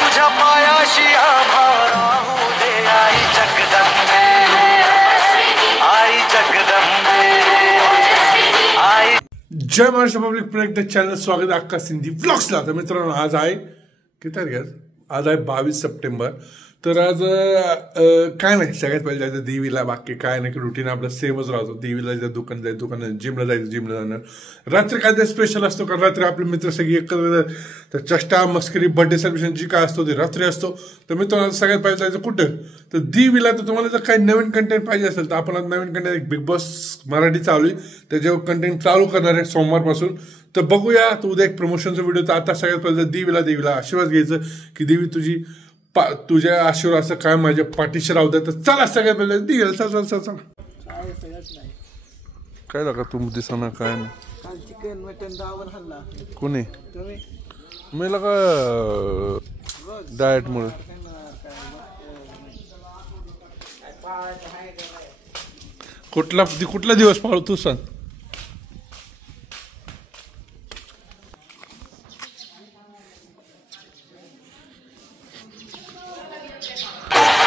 तुझ्या पायाशी आभाळा होऊ दे आई जगदंबे, आई जगदंबे, आई. जय Maharashtra public project channel स्वागत आहे अक्का सिंधी व्लॉग्सला. तर मित्रांनो आज आहे किती तारीख आहे? आज आहे 22 सप्टेंबर. तर आज काय नाही, सगळ्यात पहिले जायचं देवीला. बाकी काय नाही, रुटीन आपलं सेमच राहतो. देवीला जायचं, दुकानात जिमला जायचं, जिमला जाणार. रात्री काय ते स्पेशल असतो, कारण रात्री आपले मित्र सगळे एकत्र. तर चष्टा मस्करी बर्थडे सेलिब्रेशन जी काय असतो ते रात्री असतो. तर मित्रांनो सगळ्यात पहिले जायचं कुठं? तर देवीला. तर तुम्हाला जर काही नवीन कंटेंट पाहिजे असेल तर आपण आज नवीन कंटेंट एक बिग बॉस मराठी चालू आहे, त्याच्यावर कंटेंट चालू करणार आहे सोमवारपासून. तर बघूया. तर उद्या एक प्रमोशनचा व्हिडिओ. तर आता सगळ्यात पहिले देवीला आशीर्वाद घ्यायचं की देवी तुझ्या आशीर्वाद असं काय माझ्या पाठीशी राहू द्या. तर चला सगळ्यात पहिले देवीला. चल चल चल. काय लागा तू दिसना काय नाही. कोणी मी लगा डाएट मुळे. कुठला दिवस पाळू तू सांग.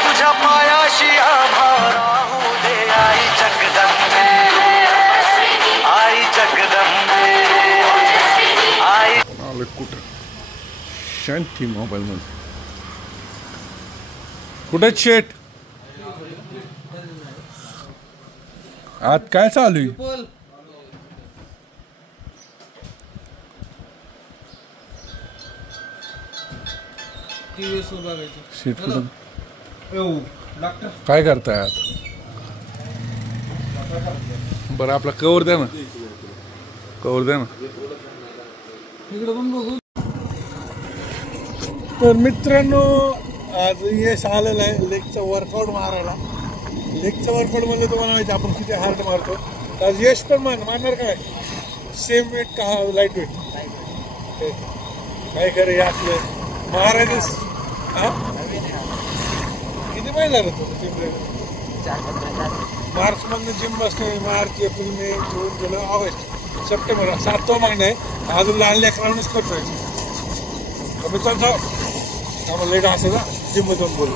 तुझ्या पायाशी आभाळा होऊ दे आई जगदंबे, आई जगदंबे, आई. आले कुठं? शांती मोबाईल मध्ये कुठे शेट? आज काय चालू आहे? शेट कुठं? काय करताय आता? बरं आपला कवर द्या ना, कवर द्या ना. तर मित्रांनो आज यश आलेलं आहे लेगचं वर्कआउट मारायला. लेगचं वर्कआउट म्हणलं तुम्हाला माहिती आपण किती हार्ड मारतो. तर आज यश पण मारणार काय? सेम वेट का लाईट वेट? काय करे असलं मारायचं. किती महिना झालं तुझं जिम? मार्च मधनं जिम बसतो. मार्च एप्रिल मे जून जुलै ऑगस्ट सप्टेंबर 7वा महिना आहे. अजून लहान लेकरांनाच करतोय. मित्रांनो आम्हाला लेट असं ना जिम मधून बोलू.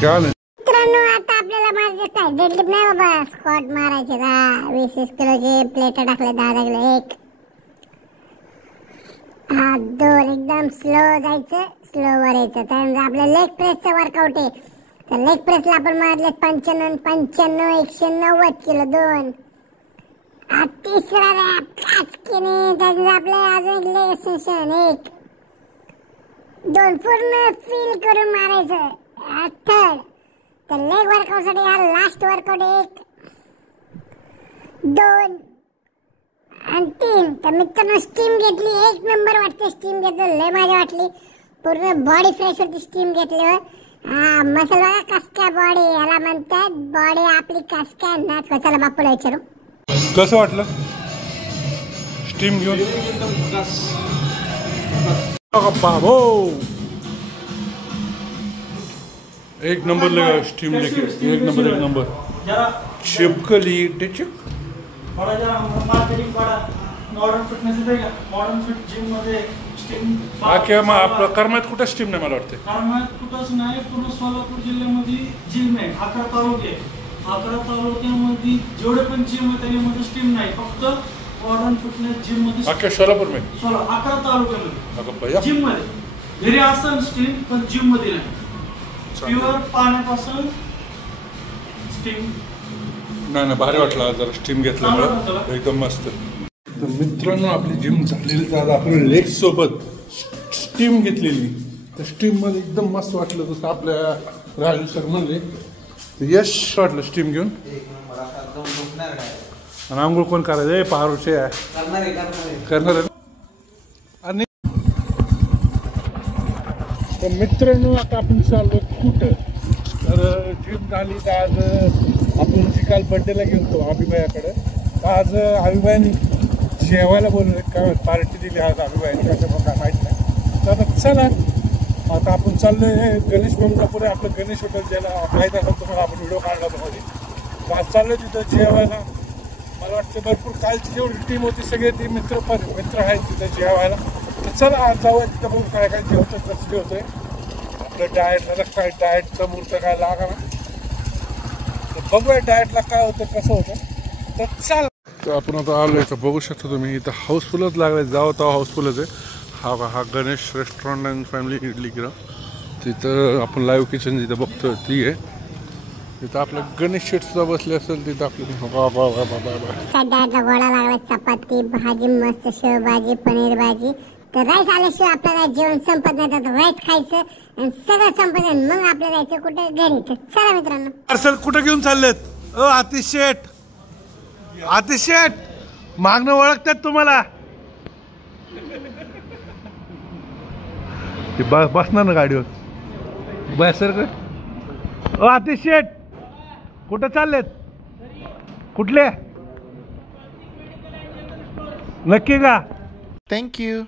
क्या नाही मित्रांनो आता आपल्याला मारायचं काय? डेडलिफ्ट नाही बाबा, स्क्वॉट मारायचे. 20 किलोचे प्लेट टाकले, 10 किलो. 1 हात 2 एकदम स्लो जायचं, स्लो वर यायचं. त्यानंतर आपल्या लेग प्रेसचं वर्कआउट आहे. तर लेग प्रेसला आपण मारले 95 190 किलो 2. तिसरा रॅप काचकीने. त्यानंतर आपल्या अजून एक लेग एक्सटेन्शन 1 2 पूर्ण फील करून मारायचं. थर्ड. तर लेग वर्कआउट साठी हा लास्ट वर्कआउट 1 2 आणि 3. तर मित्रांनो स्टीम घेतली, 1 नंबर वाटते. स्टीम घेतली, लय मजा वाटली. पूर्ण बॉडी फ्रेश होती स्टीम घेतल्यावर. मसल बघा कसक्या बॉडी, याला म्हणतात बॉडी आपली कसक्या नाच. कशाला बापूला विचारू कसं वाटलं स्टीम घेऊन? बाबो एक नंबर लगा स्टीम लेके. एक नंबर चिपकली टेचक. मॉडर्न फिटनेस आहे का? मॉडर्न फिट जिम मध्ये स्टीम आपलं कर्मात कुठं स्टीम नाही मला वाटतं. कर्मात कुठंच नाही. पूर्ण सोलापूर जिल्ह्यामध्ये जिम आहे. 11 तालुके. 11 तालुक्यामध्ये जेवढे पण जिम आहे त्याच्यामध्ये स्टीम नाही. फक्त मॉडर्न फिटनेस जिम मध्ये. सोलापूर मध्ये 11 तालुक्यामध्ये जिम मध्ये घरी असं स्टीम, पण जिम मध्ये नाही. प्युअर पाण्यापासून स्टीम. नाही भारी वाटला जरा स्टीम घेतल्यामुळे एकदम मस्त. तर मित्रांनो आपली जिम झालेली. तर आपण लेग सोबत स्टीम घेतलेली. तर स्टीम मध्ये एकदम मस्त वाटलं. तसं आपल्या राजू सर म्हणले. यश वाटलं स्टीम घेऊन. आणि आंघोळ कोण करायचं? पारुशे करणार आहे. आणि तर मित्रांनो आता आपण चाललो कुठं? तर जिम झाली. तर आज आपण जी काल बर्थडेला गेलो अभिबायाकडे. आज अभिबायानी जेवायला बोलवलं. काय पार्टी दिली आज अभिबायानी, कसं काय माहीत नाही. तर आता चला आता आपण चाललोय गणेश मंगळापूर आहे आपलं गणेश हॉटेल, ज्याला माहीत असेल तुम्हाला, आपण व्हिडिओ काढला होता मध्ये. तर आज चाललोय तिथं जेवायला. मला वाटतं भरपूर कालची जेवढी टीम होती सगळे ती मित्र आहेत तिथं जेवायला. तर चला आज जाऊया तिथं बघू काय काय जेवतं, कसं जेवतोय. आपलं डाएटला काय डाएटचं मुहूर्त काय लागा ना, तर बघूया डाएटला काय होतं कसं होतं. तर चल. तर आपण आता आलो इथं बघू शकता तुम्ही, इथं हाऊसफुलच लागले, जावं तेव्हा हाऊसफुलच आहे. हा Ganesh restaurant and family idli गिरा. तिथं आपण लाईव्ह किचन जिथं बघतोय ती आहे. तिथं आपलं गणेश शेट सुद्धा बसले असेल तिथं आपलं डाएटला गोळा लागला, चपाती भाजी, मस्त शेवभाजी, पनीर भाजी. तर राईस आल्याशिवाय आपल्याला जेवण संपत नाही. तर राईस खायचं आणि सगळं संपत मग आपल्याला जायचं कुठे घरी. तर चला मित्रांनो. पार्सल कुठं घेऊन चाललेत आतिश शेठ? आतिश शेठ मागणं ओळखतात तुम्हाला? बसणार ना गाडीवर बस सर का? आतिश शेठ कुठं चाललेत? कुठले? नक्की का? Thank you.